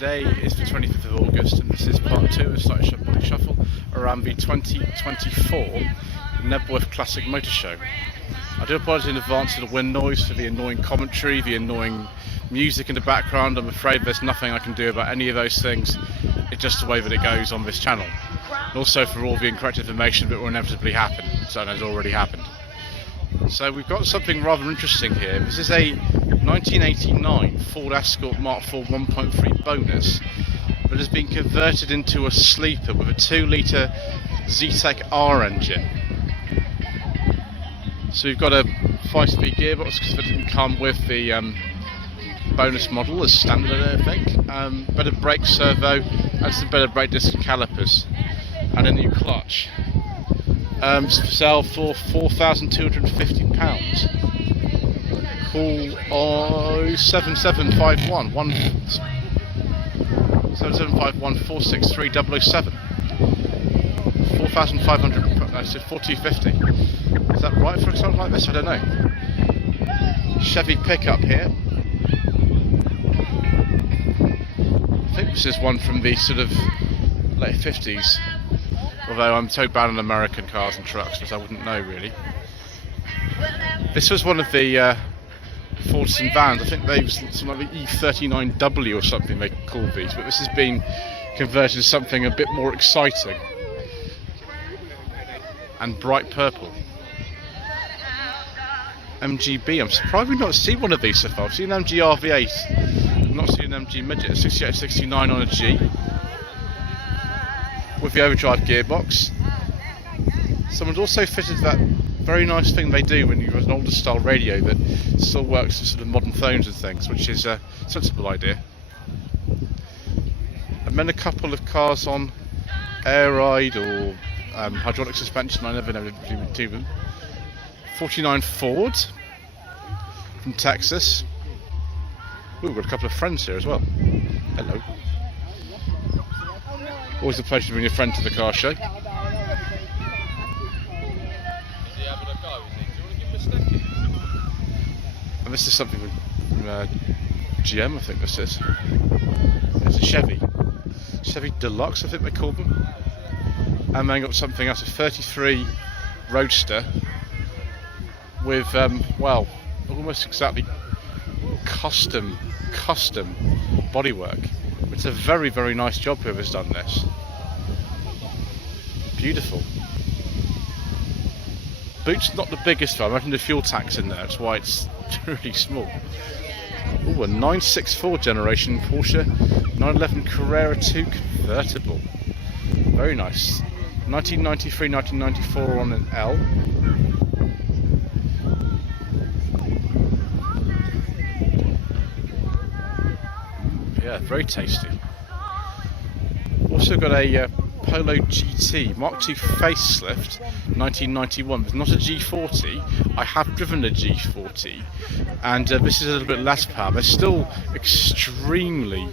Today is the 25th of August and this is part 2 of Slightly Shambolic Shuffle around the 2024 Knebworth Classic Motor Show. I do apologise in advance for the wind noise, for the annoying commentary, the annoying music in the background. I'm afraid there's nothing I can do about any of those things. It's just the way that it goes on this channel. And also for all the incorrect information that will inevitably happen, so has already happened. So we've got something rather interesting here. This is a 1989 Ford Escort Mark IV 1.3 bonus that has been converted into a sleeper with a 2-litre Zetec R engine. So we've got a 5-speed gearbox because it didn't come with the bonus model as standard, I think. Better brake servo and some better brake disc and calipers and a new clutch. For sale for £4,250. Call 07751 463 007. 4,500. I said 4,250. Is that right for something like this? I don't know. Chevy pickup here. I think this is one from the sort of late 50s. Although I'm so bad on American cars and trucks, because I wouldn't know really. This was one of the Fordson vans. I think they was something like the E39W or something they called these, but this has been converted to something a bit more exciting and bright purple. MGB. I'm surprised we've not seen one of these so far. I've seen an MG RV8. I've not seen an MG Midget. 68-69 on a G. With the overdrive gearbox. Someone's also fitted that very nice thing they do when you have an older style radio that still works with sort of modern phones and things, which is a sensible idea. And then a couple of cars on air ride or hydraulic suspension. I never know what to do them. 49 Ford from Texas. Ooh, we've got a couple of friends here as well. Hello. Always a pleasure to bring a friend to the car show. And this is something from GM, I think this is. It's a Chevy Deluxe, I think they call them. And then got something else, a 33 Roadster with, well, almost exactly custom bodywork. It's a very, very nice job whoever's done this. Beautiful. Boot's not the biggest though. I imagine the fuel tank's in there. That's why it's really small. Ooh, a 964 generation Porsche 911 Carrera 2 convertible. Very nice. 1993, 1994 on an L. Yeah, very tasty. Also got a Polo GT Mark II facelift 1991. It's not a G40. I have driven a G40 and this is a little bit less power. They're still extremely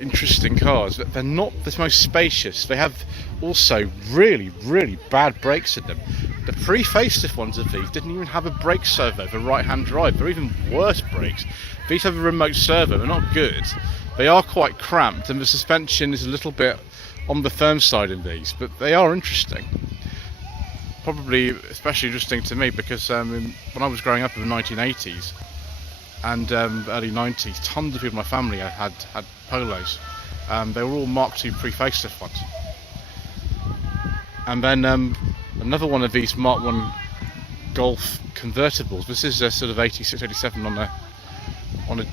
interesting cars. They're not the most spacious. They have also really, really bad brakes in them. The pre-facelift ones of these didn't even have a brake servo for right-hand drive. They're even worse brakes. These have a remote servo. They're not good. They are quite cramped, and the suspension is a little bit on the firm side in these, but they are interesting. Probably especially interesting to me because when I was growing up in the 1980s and early 90s, tons of people in my family had Polos. They were all Mark II pre-facelift ones. And then another one of these Mark I Golf convertibles. This is a sort of 86, 87 on a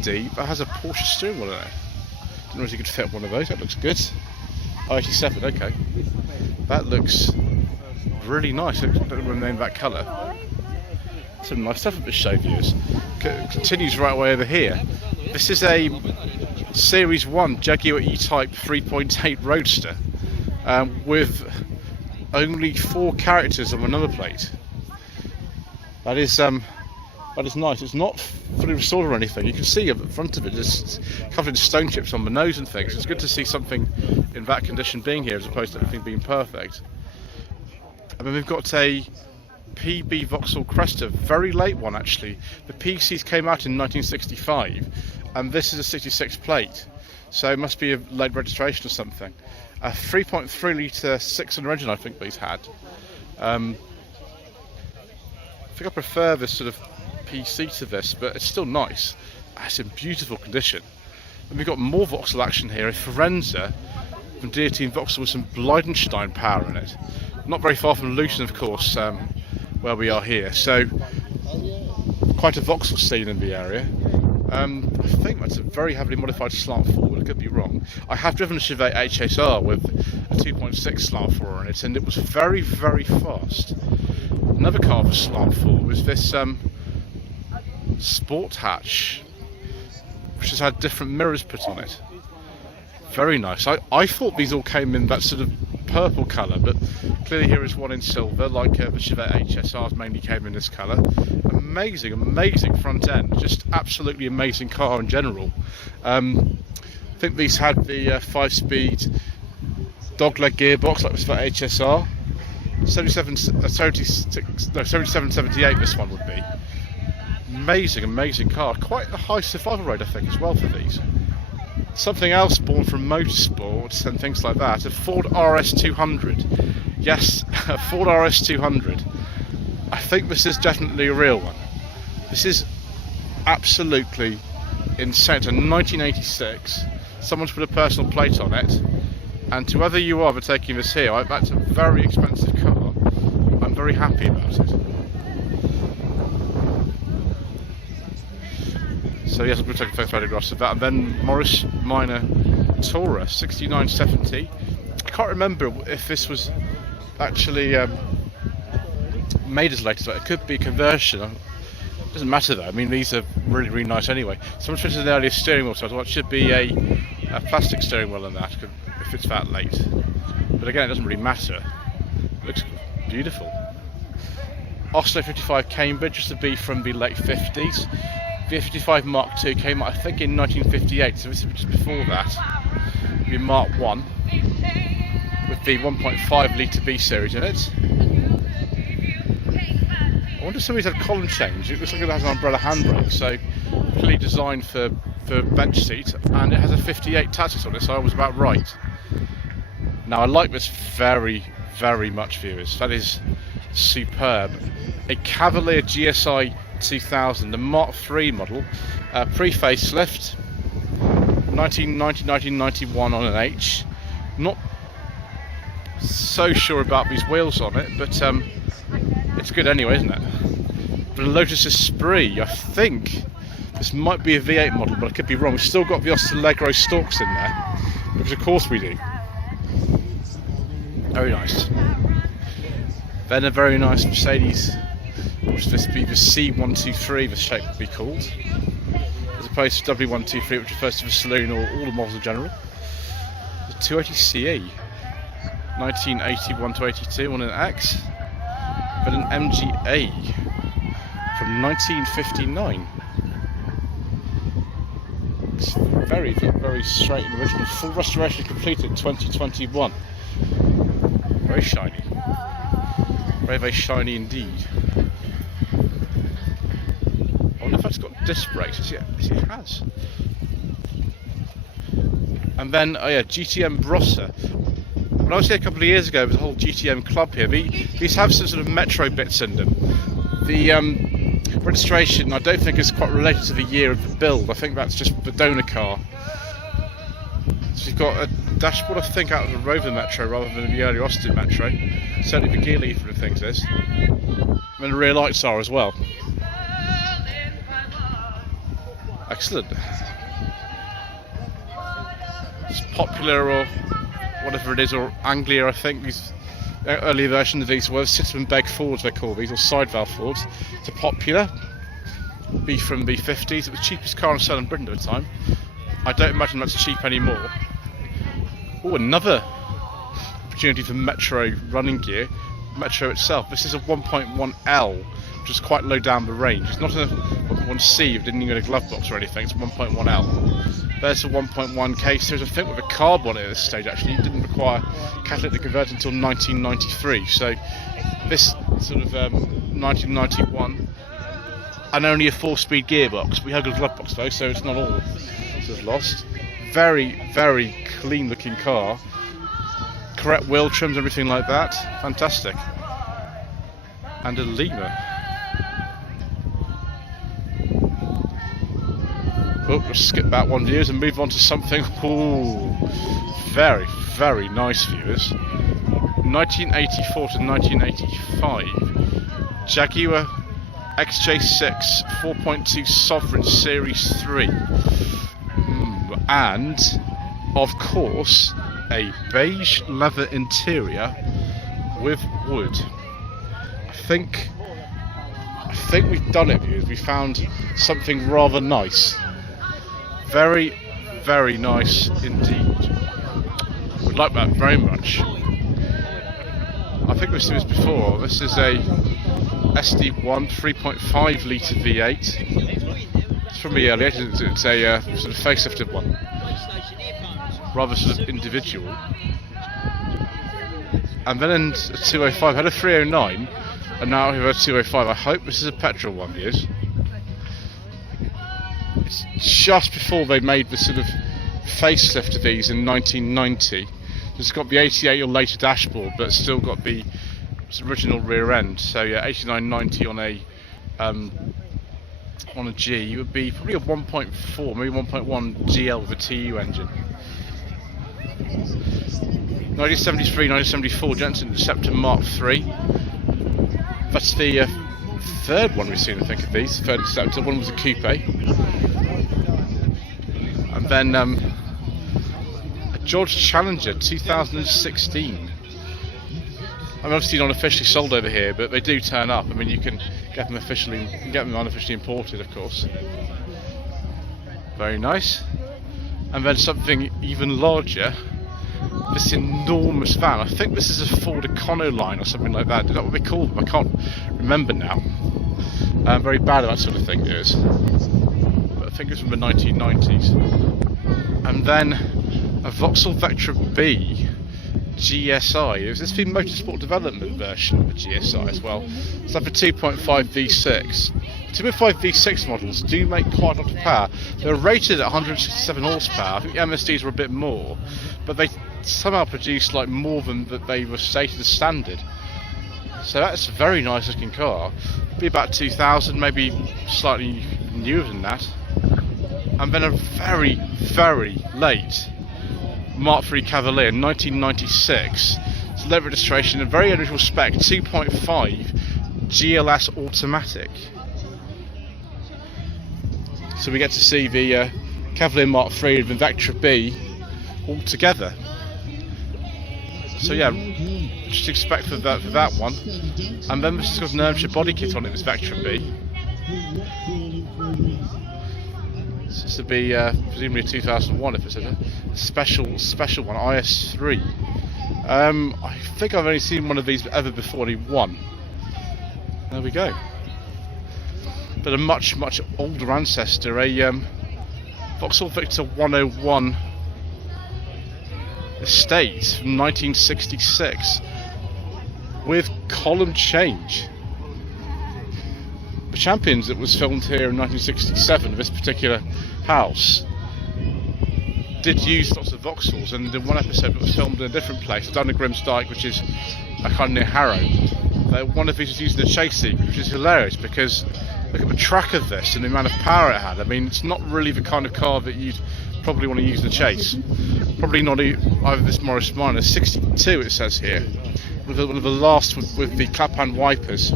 D, but it has a Porsche steering wheel in it. Didn't know if you could fit one of those. That looks good. Oh, 87, okay. That looks really nice. I don't remember that colour. Some nice stuff at the show, viewers. Continues right away over here. This is a Series 1 Jaguar E-Type 3.8 Roadster with only 4 characters on the number plate. That is nice. It's not fully restored or anything. You can see at the front of it just covered in stone chips on the nose and things. It's good to see something in that condition being here as opposed to everything being perfect. And then we've got a PB Vauxhall Cresta, very late one actually. The PCs came out in 1965, and this is a 66 plate, so it must be a late registration or something. A 3.3 litre 6-cylinder engine I think these had. I think I prefer this sort of PC to this, but it's still nice. It's in beautiful condition. And we've got more Vauxhall action here, a Forenza from DOT and Vauxhall with some Bleidenstein power in it. Not very far from Luton, of course, where we are here. So, quite a Vauxhall scene in the area. I think that's a very heavily modified slant forward, I could be wrong. I have driven a Chevette HSR with a 2.6 slant forward in it, and it was very, very fast. Another car with a slant forward was this Sport Hatch, which has had different mirrors put on it. Very nice. I thought these all came in that sort of purple colour, but clearly here is one in silver, like the Chevette HSRs mainly came in this colour. Amazing, amazing front end. Just absolutely amazing car in general. I think these had the 5-speed dogleg gearbox like this for HSR. 7778 this one would be. Amazing, amazing car. Quite a high survival rate I think as well for these. Something else born from motorsports and things like that, a Ford RS200. Yes, a Ford RS200. I think this is definitely a real one. This is absolutely insane. It's a 1986. Someone's put a personal plate on it. And to whoever you are for taking this here, that's a very expensive car. I'm very happy about it. So yes, I'm going to take a photograph of that. And then Morris Minor Tourer 6970. I can't remember if this was actually made as late as that. It could be conversion. It doesn't matter though. I mean, these are really, really nice anyway. Someone fitted an earlier steering wheel, so I thought it should be a plastic steering wheel on that if it's that late. But again, it doesn't really matter. It looks beautiful. Oslo 55 Cambridge used to be from the late 50s. The 55 Mark II came out, I think, in 1958, so this was just before that. The Mark I with the 1.5 litre B series in it. I wonder if somebody's had column change. It looks like it has an umbrella handbrake, so clearly designed for bench seat, and it has a 58 Tactics on it, so I was about right. Now I like this very, very much, viewers. That is superb. A Cavalier GSI 2000, the Mark III model, pre-facelift, 1990-1991 on an H. Not so sure about these wheels on it, but it's good anyway, isn't it? But a Lotus Esprit, I think this might be a V8 model, but I could be wrong. We've still got the Allegro stalks in there, because of course we do. Very nice. Then a very nice Mercedes, which this would be the C123, the shape would be called, as opposed to W123, which refers to the saloon or all the models in general. The 280CE, 1981 to 82 on an X, but an MGA from 1959. It's very, very straight and original. Full restoration completed in 2021. Very shiny. Very, very shiny indeed. I wonder if that's got disc brakes. Yes, it has. And then, oh yeah, GTM Brossa. When I was here a couple of years ago, there was a whole GTM club here. These have some sort of metro bits in them. The registration, I don't think is quite related to the year of the build. I think that's just the donor car. So you've got a dashboard, I think, out of the Rover Metro rather than the early Austin Metro. Certainly the gear lever and things is. And the rear lights are as well. Excellent. It's Popular or whatever it is, or Anglia, I think. These earlier versions of these were Citroen Beg Fords, they call these, or side valve Fords. It's a Popular. B from the 50s. It was the cheapest car on sale in Britain at the time. I don't imagine that's cheap anymore. Oh, another opportunity for Metro running gear. Metro itself. This is a 1.1L, which is quite low down the range. It's not a 1.1C, it didn't even get a glove box or anything. It's a 1.1L. There's a 1.1K series, I think, with a carb on it at this stage. Actually, it didn't require require catalytic converter until 1993. So this sort of 1991, and only a 4-speed gearbox. We have a glove box though, so it's not all sort of lost. Very, very clean looking car. Correct wheel trims, everything like that. Fantastic. And a lemur. Oh, we'll skip back one, viewers, and move on to something. Ooh, very, very nice, viewers. 1984 to 1985. Jaguar XJ6 4.2 Sovereign Series 3. And, of course, a beige leather interior with wood. I think we've done it, viewers. We found something rather nice. Very, very nice indeed. Would like that very much. I think we've seen this before. This is a SD1 3.5 litre V8. It's from the early 80s. It's a sort of facelifted one. Rather sort of individual. And then in a 205, had a 309, and now we have a 205. I hope this is a petrol one, viewers. It's just before they made the sort of facelift of these in 1990. It's got the 88 or later dashboard, but it's still got the original rear end. So yeah, 8990 on a G would be probably a 1.4, maybe 1.1 GL with a TU engine. 1973, 1974 Jensen Interceptor Mark III. That's the third one we've seen, I think, of these. Third Interceptor. One was a coupe. And then a George Challenger 2016. I mean, obviously not officially sold over here, but they do turn up. I mean, you can get them unofficially imported, of course. Very nice. And then something even larger. This enormous van. I think this is a Ford Econoline or something like that. Is that what they call them? I can't remember now. I'm very bad at that sort of thing, is. But I think it's from the 1990s. And then a Vauxhall Vectra B GSI. Is this the Motorsport Development version of the GSI as well? It's like a 2.5 V6. 2.5 V6 models do make quite a lot of power. They're rated at 167 horsepower. I think the MSDs were a bit more, but they somehow produced like more than that they were stated as standard. So that's a very nice looking car. Be about 2000, maybe slightly newer than that. And then a very, very late Mark III Cavalier, 1996. It's a leather registration, a very unusual spec, 2.5 GLS automatic. So we get to see the Cavalier Mark III and the Vectra B all together. So yeah, just expect for that one. And then this has got an Ermshire body kit on it, this Vectra B. This would be presumably a 2001 if it's a special one, IS3. I think I've only seen one of these ever before, only one. There we go. But a much, much older ancestor, a Vauxhall Victor 101 Estate from 1966 with column change. The Champions that was filmed here in 1967, this particular house, did use lots of Vauxhalls, and in one episode that was filmed in a different place, down in Grimsdyke, which is kind of near Harrow. One of these was using the chase sequence, which is hilarious because look at the track of this and the amount of power it had. I mean, it's not really the kind of car that you'd probably want to use in the chase. Probably not either this Morris Minor. 62 it says here. One of the last with the clap-hand wipers.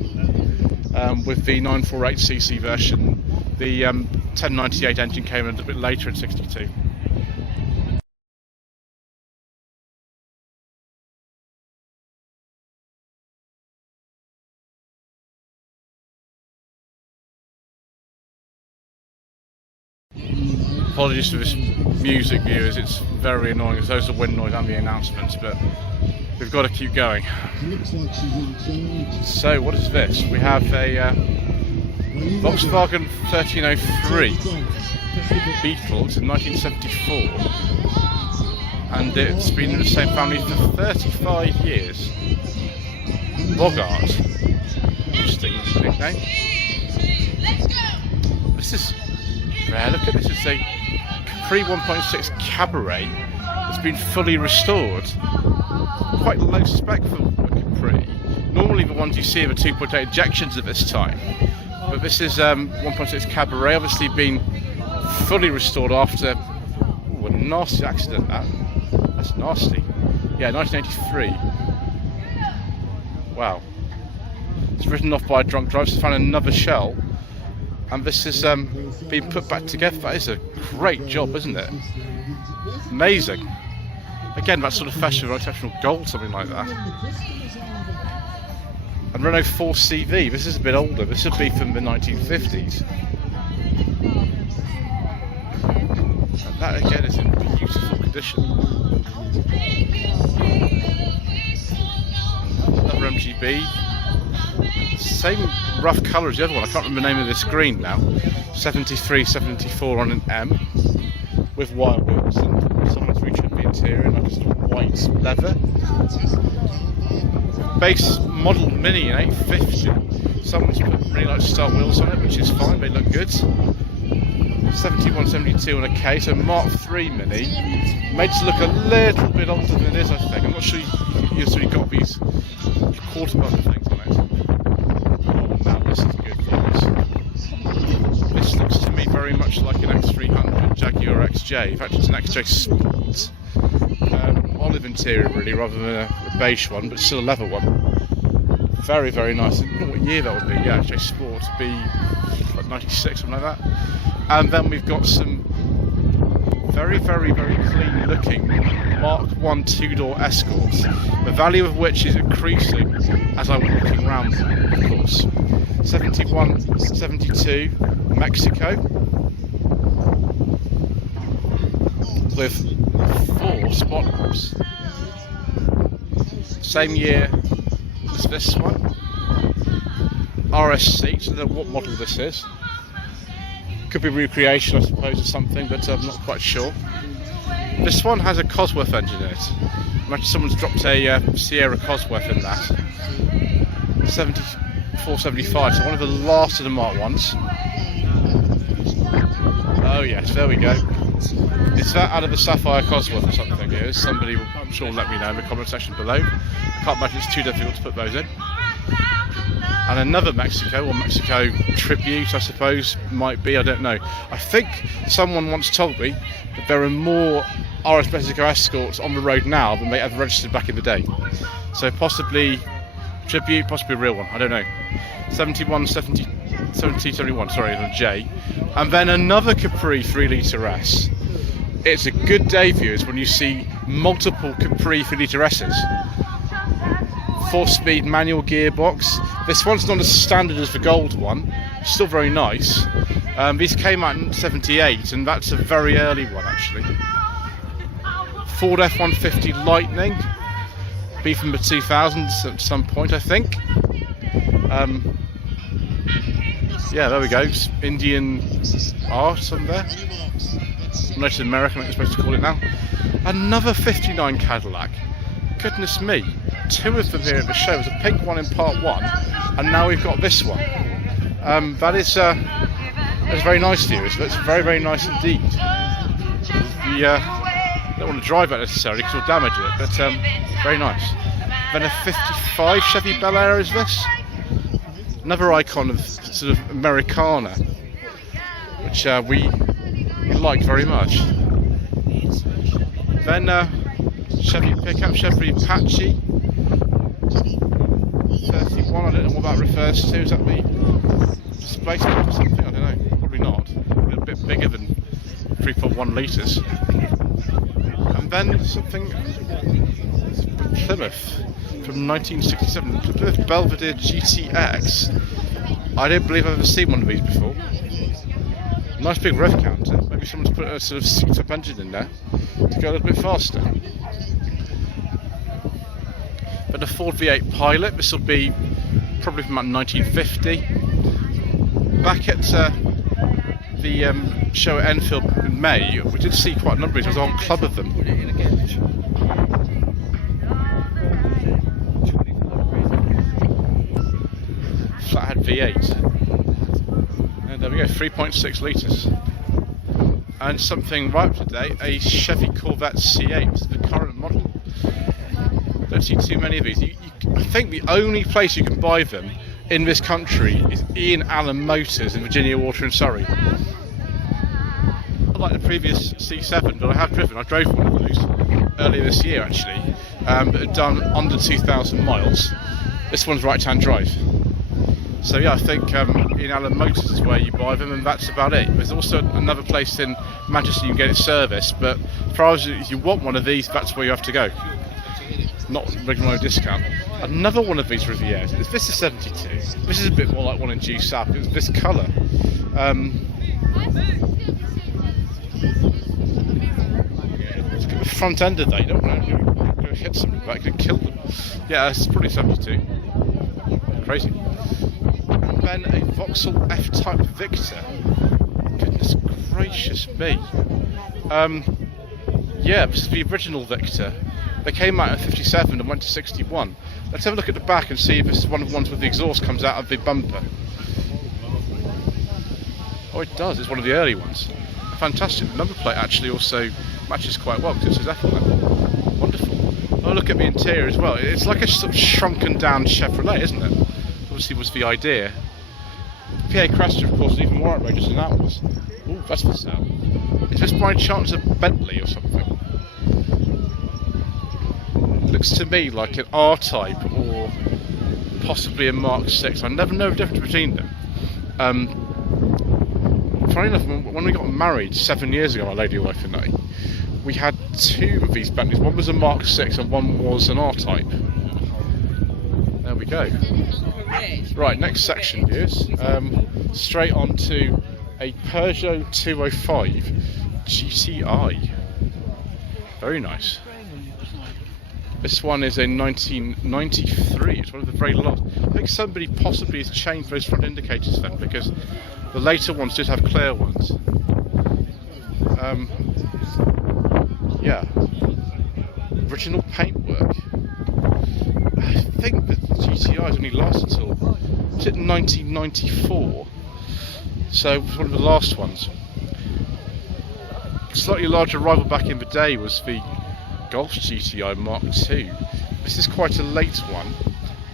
With the 948cc version. The 1098 engine came a little bit later in 62. Apologies for this music, viewers, it's very annoying. It's those the wind noise and the announcements, but we've got to keep going. So what is this? We have a Volkswagen 1303 Beetle, it's in 1974, and it's been in the same family for 35 years. Bogart. Interesting nickname. This is rare. Look at this. It's a Capri 1.6 Cabaret that's been fully restored. Quite low spec for a Capri. Normally the ones you see are the 2.8 injections at this time. But this is 1.6 Cabaret, obviously been fully restored after a nasty accident. That's nasty. Yeah, 1983. Wow. It's written off by a drunk driver, so found another shell. And this has been put back together. That is a great job, isn't it? Amazing. Again, that sort of fashion of exceptional gold, something like that. And Renault 4CV, this is a bit older. This would be from the 1950s. And that again is in beautiful condition. Another MGB. Same rough colour as the other one. I can't remember the name of this green now. 73, 74 on an M with wire wheels, and someone's retrimmed the interior like a sort of white leather. Base model Mini in 850. Someone's put really nice start wheels on it, which is fine. They look good. 71, 72 on a K, so Mark III Mini. Made to look a little bit older than it is, I think. I'm not sure you've sort of got these quarter button things on it. Now this is good news. This looks to me very much like an X300 Jaguar XJ. In fact, it's an XJ Sport. Olive interior really, rather than a beige one, but still a leather one. Very, very nice. I don't know what year that would be. Yeah, XJ Sport would be like 96, something like that. And then we've got some very, very, very clean looking Mark I two-door Escorts, the value of which is increasing as I'm looking around them, of course. 71, 72, Mexico, with 4 spot groups. Same year as this one. RS seats, I don't know what model this is. Could be recreation, I suppose, or something, but I'm not quite sure. This one has a Cosworth engine in it. Imagine someone's dropped a Sierra Cosworth in that. 74, 75, so one of the last of the Mark ones. Oh yes, there we go. Is that out of a Sapphire Cosworth or something? It is. Somebody will, I'm sure, will let me know in the comment section below. I can't imagine it's too difficult to put those in. And another Mexico, or Mexico Tribute, I suppose, might be, I don't know. I think someone once told me that there are more RS Mexico Escorts on the road now than they ever registered back in the day. So possibly Tribute, possibly a real one, I don't know. 71, 70, 71, sorry, on a J. And then another Capri 3-litre S. It's a good day, viewers, when you see multiple Capri 3-litre S's. 4-speed manual gearbox. This one's not as standard as the gold one, still very nice. These came out in 78, and that's a very early one actually. Ford F-150 Lightning, be from the 2000s at some point, I think. Yeah, there we go. Indian R somewhere. Native American, I'm supposed to call it now. Another 59 Cadillac. Goodness me. 2 of them here at the show. There's a pink one in part 1, and now we've got this one. That's very nice to you. It's very, very nice indeed. You don't want to drive it necessarily because you'll damage it, but very nice. Then a 55 Chevy Bel Air is this. Another icon of sort of Americana, which we like very much. Then Chevy pickup, Chevy Apache 31, I don't know what that refers to. Is that the displacement or something? I don't know, probably not. Probably a bit bigger than 3.1 litres. And then something, Plymouth from 1967, Plymouth Belvedere GTX. I don't believe I've ever seen one of these before. Nice big rev counter. Maybe someone's put a sort of 6-up engine in there to go a little bit faster. But the Ford V8 Pilot, this will be probably from about 1950. Back at the show at Enfield in May, we did see quite a number of these. I was on a club of them. Flathead V8. And there we go, 3.6 litres. And something right up to date, a Chevy Corvette C8. This is the current model. Don't see too many of these. I think the only place you can buy them in this country is Ian Allen Motors in Virginia Water and Surrey. Unlike the previous C7 that I have driven, I drove one of those earlier this year actually, but had done under 2,000 miles. This one's right-hand drive. So yeah, I think Ian Allen Motors is where you buy them, and that's about it. There's also another place in Manchester you can get it serviced, but as far as if you want one of these, that's where you have to go. Not regular discount. Another one of these Rivières. This is 72. This is a bit more like one in G-Sap. It's this colour. Let's get the front end of that. You don't want to hit something like that, could kill them. Yeah, it's probably 72. Crazy. And then a Vauxhall F-Type Victor. Goodness gracious me. Yeah, this is the original Victor. They came out in 57 and went to 61. Let's have a look at the back and see if this is one of the ones with the exhaust comes out of the bumper. Oh, it does. It's one of the early ones. Fantastic. The number plate actually also matches quite well because it says F on it. Wonderful. Oh, look at the interior as well. It's like a sort of shrunken down Chevrolet, isn't it? Obviously was the idea. The PA Cresta, of course, is even more outrageous than that was. Ooh, that's for sale. Is this by chance a Bentley or something? Looks to me like an R-Type or possibly a Mark 6. I never know the difference between them. Funny enough, when we got married 7 years ago, my lady wife and I, we had two of these Bentleys. One was a Mark 6 and one was an R-Type. There we go. Right, next section, viewers. Straight on to a Peugeot 205 GTI. Very nice. This one is a 1993. It's one of the very last. I think somebody possibly has changed those front indicators then, because the later ones did have clear ones. Yeah. Original paintwork. I think the GTI's only lasted until 1994. So it was one of the last ones. Slightly larger rival back in the day was the Golf GTI Mark II. This is quite a late one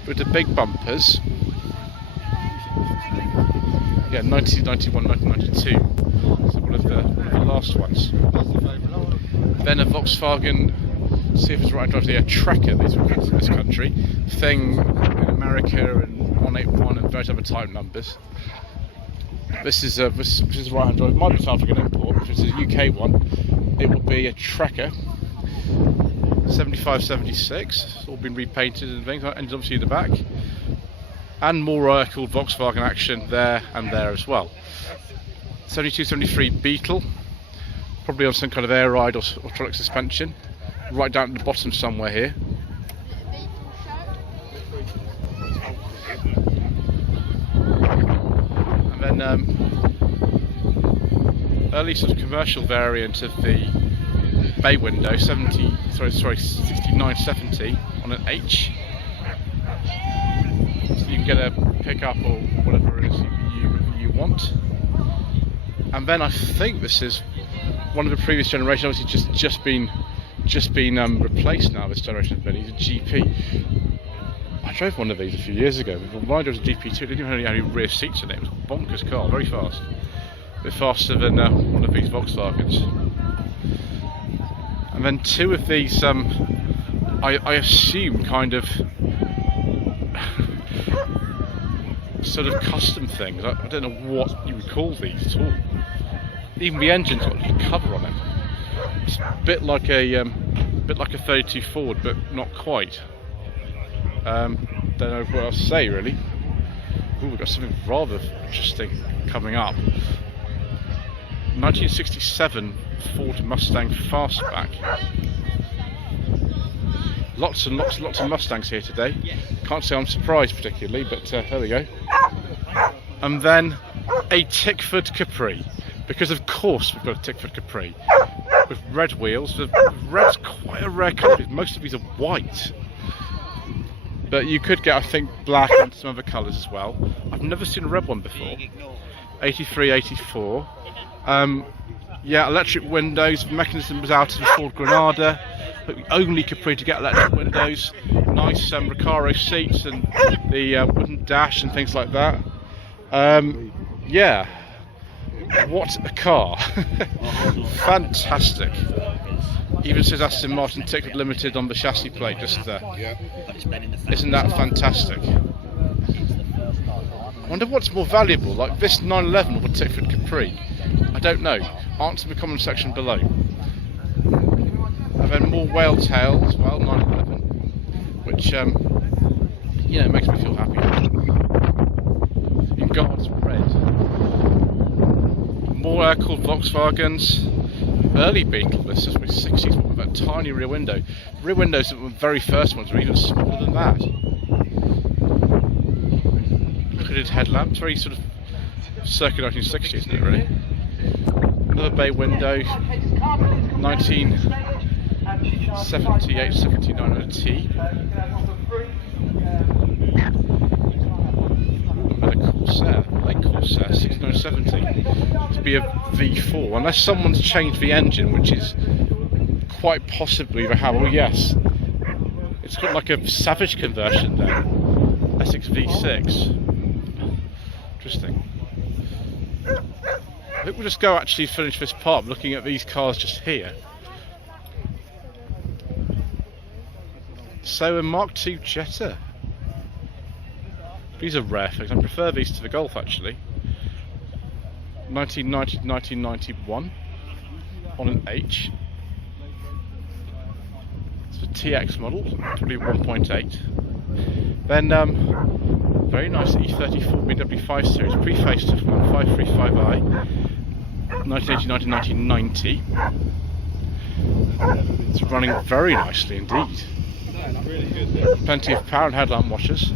with the big bumpers. Yeah, 1991, 1992. So one of the last ones. Then a Volkswagen, see if it's right, drive the Tracker. These were in this country. Thing in America and 181 and various other type numbers. This is right-hand drive. It might be time for an import, which is a UK one. It will be a Tracker. 75, 76. It's all been repainted and things, and obviously the back. And more called Volkswagen action there and there as well. 72, 73 Beetle. Probably on some kind of air ride or electronic suspension. Right down at the bottom somewhere here. And then early sort of commercial variant of the bay window, 6970 on an H. So you can get a pickup or whatever it is you want. And then I think this is one of the previous generations, obviously just been replaced now. This generation of Bentley, a GP. I drove one of these a few years ago. When I drove a GP2, it didn't even have any rear seats in it. It was a bonkers car, very fast. A bit faster than one of these Volkswagens. And then two of these, I assume, kind of sort of custom things. I don't know what you would call these at all. Even the engine's got a little cover on it. It's a bit like a 32 Ford, but not quite. Don't know what else to say really. Ooh, we've got something rather interesting coming up. 1967 Ford Mustang Fastback. Lots and lots of Mustangs here today. Can't say I'm surprised particularly, but there we go. And then a Tickford Capri, because of course we've got a Tickford Capri. with red wheels. The red's quite a rare colour because most of these are white. But you could get, I think, black and some other colours as well. I've never seen a red one before. 83, 84. Yeah, electric windows. The mechanism was out of the Ford Granada. But the only Capri to get electric windows. Nice Recaro seats and the wooden dash and things like that. Yeah, what a car. Fantastic. Even says Aston Martin Ticket Limited on the chassis plate just there. Isn't that fantastic? I wonder what's more valuable, like this 911 or the Tickford Capri? I don't know. Answer in the comment section below. And then more whale tail as well, 911, which you know, makes me feel happy. In God's red. More air-cooled Volkswagens. Early Beetle, this is the 60s, with that tiny rear window. Rear windows, the very first ones, were even smaller than that. Hooded headlamps, very sort of circa 1960s, isn't it, really? Another bay window, 1978, 79 on a T. Corsair, late Corsair, 6970, to be a V4, unless someone's changed the engine, which is quite possibly the how. Oh yes, it's got like a Savage conversion there, Essex V6. Interesting. I think we'll just go actually finish this part looking at these cars just here. So a Mark II Jetta. These are rare things. I prefer these to the Golf actually. 1990 to 1991 on an H. It's a TX model, probably 1.8. Then very nice E34 BMW 5 Series pre-facelift one, 535i, 1989 to 1990. It's running very nicely indeed. Plenty of power and headlamp washers.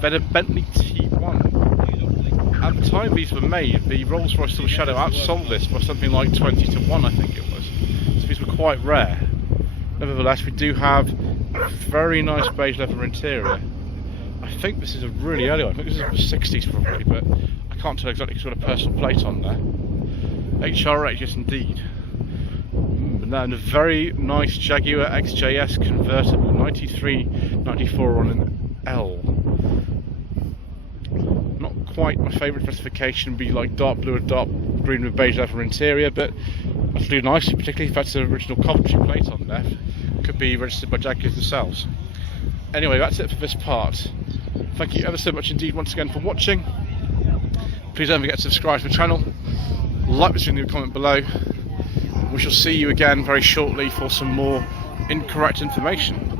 Then a Bentley T1. At the time these were made, the Rolls-Royce Silver Shadow outsold this by something like 20 to 1, I think it was. So these were quite rare. Nevertheless, we do have a very nice beige leather interior. I think this is a really early one. I think this is the 60s probably, but I can't tell exactly because it's got a personal plate on there. HRH, yes indeed. And then a very nice Jaguar XJS convertible, 93, 94 on an L. Not quite my favourite specification, would be like dark blue or dark green with beige leather interior, but that'll do nicely, particularly if that's an original Coventry plate on there. Could be registered by Jaguars themselves. Anyway, that's it for this part. Thank you ever so much indeed once again for watching. Please don't forget to subscribe to the channel, like this video in the comment below. We shall see you again very shortly for some more incorrect information.